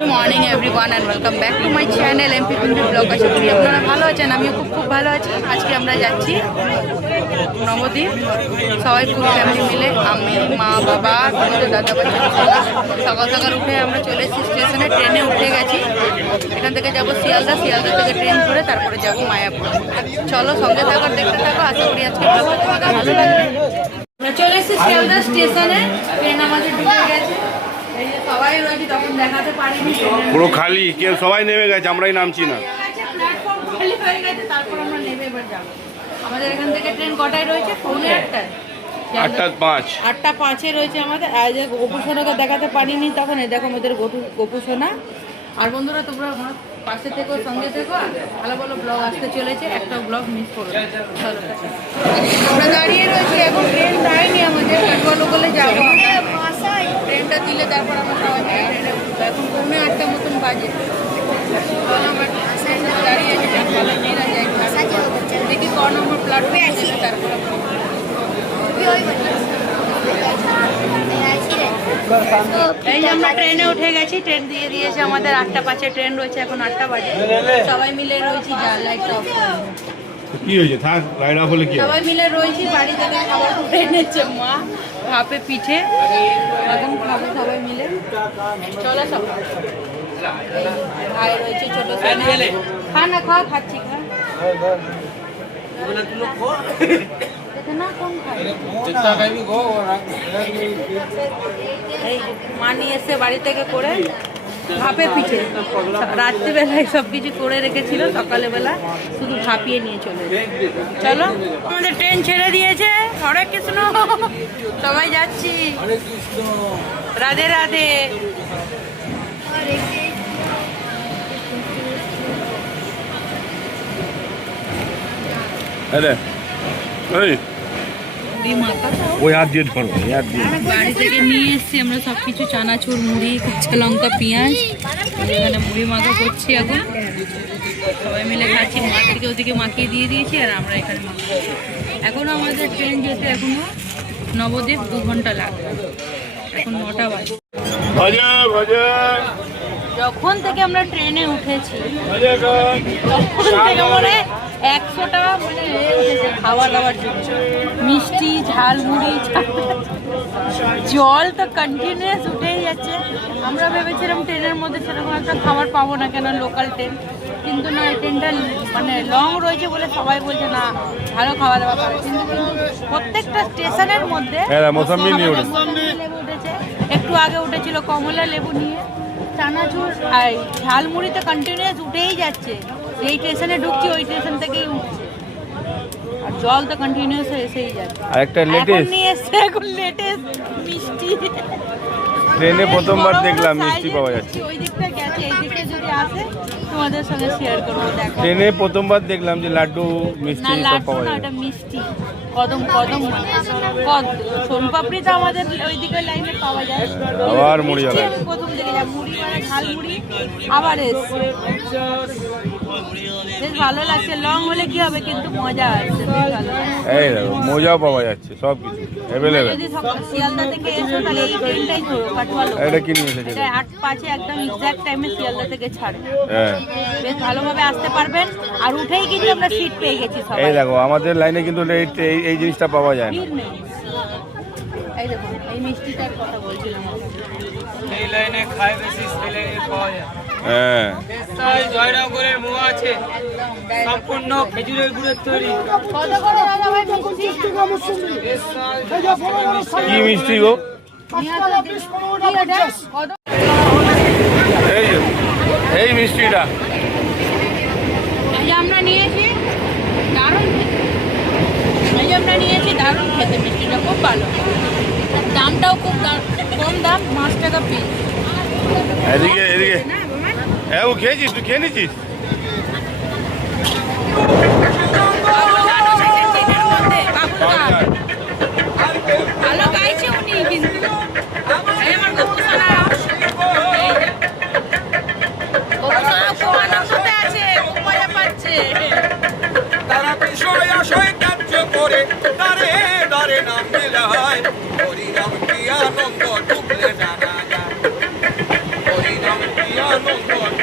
Good morning everyone and welcome back to my channel MP Kundi vlog আশা করি আপনারা ভালো আছেন, আমিও খুব খুব ভালো আছি। আজকে আমরা যাচ্ছি নবদ্বীপ। সবাই পুরো ফ্যামিলি মিলে, আমি, মা, বাবা আমাদের দাদা, বাচ্চা সকাল সকাল উঠে আমরা চলে এসেছি স্টেশনে, ট্রেনে উঠে গেছি। এখান থেকে যাব শিয়ালদা শিয়ালদা থেকে ট্রেন ধরে তারপরে যাব মায়াপুর। চলো, সঙ্গে থাকার দেখতে থাকো, আশা করি আজকে ভালো লাগবে। চলে এসেছি শিয়ালদা স্টেশনে, ট্রেন আমাদের ঢুকে গেছে। পুরো খালি কেউ সবাই নেমে গেছে আমরাই নামছি না। প্ল্যাটফর্ম খালি হয়ে গেছে তারপর আমরা নেমে এবার যাব। আমাদের এখান থেকে ট্রেন কটায় রয়েছে? পৌনে আটটায়। আটটা পাঁচ। আটটা পাঁচে রয়েছে আমাদের। দেখাতে পারিনি তখন দেখো আমাদের গোপু গোপুসোনা আর বন্ধুরা তোমরা পাশে থেকো সঙ্গে থেকো ভালো ভালো ব্লগ আসতে চলেছে একটা ব্লগ মিস করো চলো। আমরা দাঁড়িয়ে রয়েছি এখন ট্রেন যায়নি আমাদের কাটোয়া লোকালে যাব ট্রেনটা দিলে তারপর আমরা মিলে এখন পৌনে আটটা মতন বাজে। দাঁড়িয়ে আছি দেখি ক নম্বর প্ল্যাটফর্মে তারপর আমরা এই যে আমরা ট্রেনে উঠে গেছি ট্রেন দিয়ে দিয়েছে আমাদের আটটা পাঁচে ট্রেন রয়েছে এখন আটটা বাজে। সবাই মিলে রয়েছি যা লাইট অফ কি হয়েছে? থাক লাইট অফ হলে কি সবাই মিলে রয়েছি বাড়ি থেকে খাবার করে এনেছে মা ভাপে পিঠে এখন খাব সবাই মিলে। চলো সব। ভাই রয়েছে ছোট খা না খা খাচ্ছি খা। মা নিয়ে এসে বাড়ি থেকে করে। ভাপে পিঠে। রাত্রিবেলায় সব কিছু করে রেখেছিল, সকালবেলা শুধু ভাপিয়ে নিয়ে চলে চলো আমাদের ট্রেন ছেড়ে দিয়েছে। হরে কৃষ্ণ। সবাই যাচ্ছি। রাধে রাধে। আরে ওই হাত দিয়ে ধরো ওই হাত দিয়ে। বাড়ি থেকে নিয়ে এসেছি আমরা সব কিছু চানাচুর মুড়ি কাঁচা লঙ্কা পেঁয়াজ। এখানে মুড়ি মাখা করছি এখন। সবাই মিলে খাচ্ছি মাকে ওদিকে মাখিয়ে দিয়ে দিয়েছি আর আমরা এখানে মাখাচ্ছি এখন আমাদের ট্রেন যেতে এখনও নবদ্বীপ দু ঘণ্টা লাগবে। এখন নটা বাজে। যখন থেকে আমরা ট্রেনে উঠেছি তখন থেকে মনে একশো টাকা মানে খাওয়া দাওয়ার জন্য। মিষ্টি ঝালমুড়ি ঝাল- জল তো কন্টিনিউয়াস উঠেই যাচ্ছে। আমরা ভেবেছিলাম ট্রেনের মধ্যে সেরকম একটা খাবার পাবো না কেন লোকাল ট্রেন কিন্তু না এই ট্রেনটা মানে লং রয়েছে বলে সবাই বলছে না ভালো খাওয়া দাওয়া পাবে। কিন্তু প্রত্যেকটা স্টেশনের মধ্যে হ্যাঁ, একটু আগে উঠেছিল কমলা লেবু নিয়ে। চানাচুর আর ঝালমুড়ি তো কন্টিনিউয়াস উঠেই যাচ্ছে। এই স্টেশনে ঢুকছি ওই স্টেশন থেকেই উঠছে। আর জল তো কন্টিনিউয়াস এসেই যাচ্ছে। আর একটা লেটেস্ট নিয়ে এসেছে এখন লেটেস্ট মিষ্টি। ট্রেনে প্রথমবার দেখলাম মিষ্টি পাওয়া যাচ্ছে। ওই দিকটা গেছে এই দিকে যদি আসে তোমাদের সঙ্গে শেয়ার করব দেখো। ট্রেনে প্রথমবার দেখলাম যে লাড্ডু মিষ্টি সব পাওয়া যায়। ওটা মিষ্টি। কদম কদম কদ সোনপাপড়ি তো আমাদের ওইদিকে লাইনে পাওয়া যায়। আবার মুড়ি আমি প্রথম দেখে যাই মুড়ি মানে ঝাল মুড়ি আবার এসছে। ভালো লাগছে লং হলে কি হবে? কিন্তু মজা আসছে বেশ ভালো লাগছে। এই দেখো মোজাও পাওয়া যাচ্ছে সব কিছু অ্যাভেলেবেল যদি শিয়ালদা থেকে এসো তাহলে এই ট্রেনটাই ধরো কাটোয়া লোকাল। এটা কি নিয়ে এসেছে এটা আট পাঁচে একদম এক্সাক্ট টাইমে শিয়ালদা থেকে ছাড়ে হ্যাঁ। বেশ ভালোভাবে আসতে পারবেন আর উঠেই কিন্তু আমরা সিট পেয়ে গেছি সবাই। এই দেখো আমাদের লাইনে কিন্তু এই এই- এই জিনিসটা পাওয়া যায় না। এই মিষ্টিটার কথা বলছিলাম। এই লাইনে খায় বেশি পাওয়া যায়। হ্যাঁ। জয়নগরের মোয়া আছে। সম্পূর্ণ খেজুরের গুড়ের তৈরি। কি মিষ্টি গো? এই এই মিষ্টিটা। এই আমরা নিয়েছি দারুণ খেতে। এই আমরা নিয়েছি দারুণ খেতে। মিষ্টিটা খুব ভালো। দামটাও খুব দাম- কম দাম পাঁচ টাকা পিস এদিকে এদিকে। হ্যাঁ ও খেয়েছিস? তুই খেয়ে নিছিস? বাবুর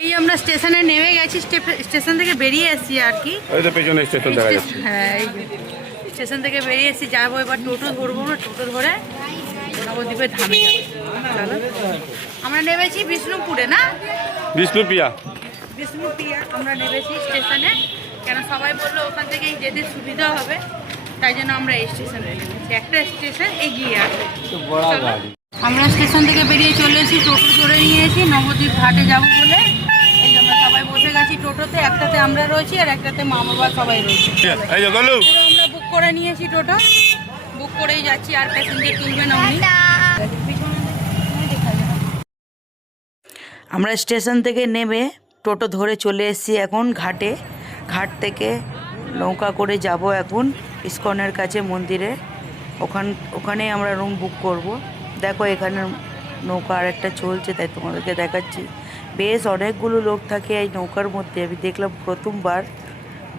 এই আমরা স্টেশনে নেমে গেছি স্টেশন থেকে বেরিয়ে এসেছি আর কি। পেছনে স্টেশন হ্যাঁ স্টেশন থেকে বেরিয়ে এসেছি যাব এবার টোটো ধরবো না টোটো ধরে নবদ্বীপের ধামে আমরা নেমেছি বিষ্ণুপুরে না? বিষ্ণুপিয়া বিষ্ণুপিয়া আমরা নেমেছি স্টেশনে। কেন সবাই বলল ওখান থেকেই যেতে সুবিধা হবে তাই জন্য আমরা এই স্টেশনে একটা স্টেশন এগিয়ে আছে। আমরা স্টেশন থেকে বেরিয়ে চলে এসেছি টোটো ধরে নিয়েছি নবদ্বীপ ঘাটে যাব বলে। এই আমরা সবাই বসে গেছি টোটোতে একটাতে আমরা রয়েছি আর একটাতে মা বাবা সবাই রয়েছে। আমরা বুক করে নিয়েছি টোটো। বুক করেই যাচ্ছি আর প্যাসেঞ্জার তুলবে না উনি। আমরা স্টেশন থেকে নেমে টোটো ধরে চলে এসেছি এখন ঘাটে। ঘাট থেকে নৌকা করে যাব এখন ইস্কনের কাছে মন্দিরে। ওখান ওখানে আমরা রুম বুক করব। দেখো এখানে নৌকা আরেকটা চলছে তাই তোমাদেরকে দেখাচ্ছি। বেশ অনেকগুলো লোক থাকে এই নৌকার মধ্যে। আমি দেখলাম প্রথমবার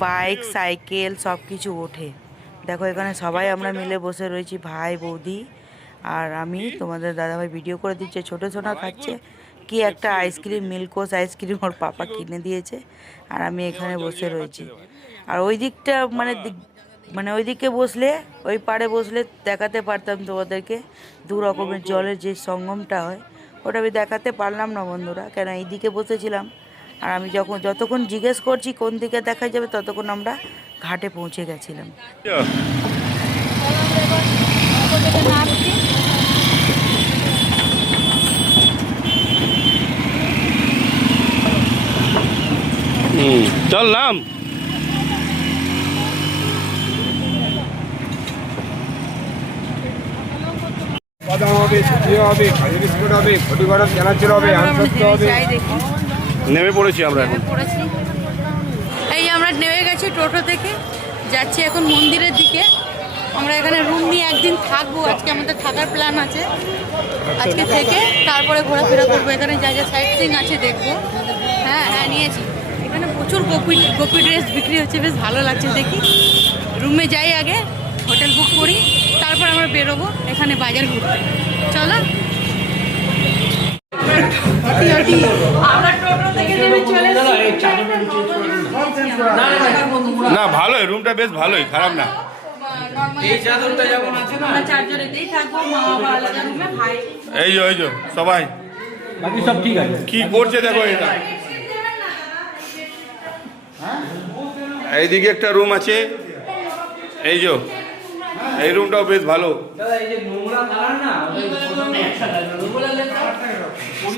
বাইক সাইকেল সব কিছু ওঠে। দেখো এখানে সবাই আমরা মিলে বসে রয়েছি ভাই বৌদি আর আমি। তোমাদের দাদাভাই ভিডিও করে দিচ্ছে। ছোটো ছোটো খাচ্ছে। কি একটা আইসক্রিম মিল্কোস আইসক্রিম ওর পাপা কিনে দিয়েছে আর আমি এখানে বসে রয়েছি। আর ওই দিকটা মানে দিক- মানে ওই দিকে বসলে ওই পাড়ে বসলে দেখাতে পারতাম তোমাদেরকে। দু রকমের জলের যে সঙ্গমটা হয় ওটা আমি দেখাতে পারলাম না বন্ধুরা কেন এই দিকে বসেছিলাম। আর আমি যখন যতক্ষণ জিজ্ঞেস করছি কোন দিকে দেখা যাবে ততক্ষণ আমরা ঘাটে পৌঁছে গেছিলাম। চল নাম। বাদাম হবে সুজি হবে কাজু বিস্কুট হবে ঘটি গরম চানাচুর হবে আমসত্ব হবে। দেখি। নেমে পড়েছি আমরা এখন। এই আমরা নেমে গেছি টোটো থেকে যাচ্ছি এখন মন্দিরের দিকে। আমরা এখানে রুম নিয়ে একদিন থাকব আজকে আমাদের থাকার প্ল্যান আছে। আজকে থেকে তারপরে ঘোরাফেরা করব এখানে যা যা সাইট সিং আছে দেখব। হ্যাঁ হ্যাঁ নিয়েছি। এখানে প্রচুর গোপি গোপি ড্রেস বিক্রি হচ্ছে বেশ ভালো লাগছে দেখি। রুমে যাই আগে হোটেল বুক করি তারপর আমরা বেরোবো এখানে বাজার ঘুরতে। চলো। আমরা টোটো থেকে নেমে চলে না ভালোই রুমটা বেশ ভালোই খারাপ না। এই চাদরটা যেমন আছে না। আমরা চারজনেতেই থাকব মা বাবা আলাদা রুমে ভাই। এই যে যে সবাই। বাকি সব ঠিক আছে। কি করছে দেখো এটা? এইদিকে একটা রুম আছে। এই যে এই রুমটাও বেশ ভালো।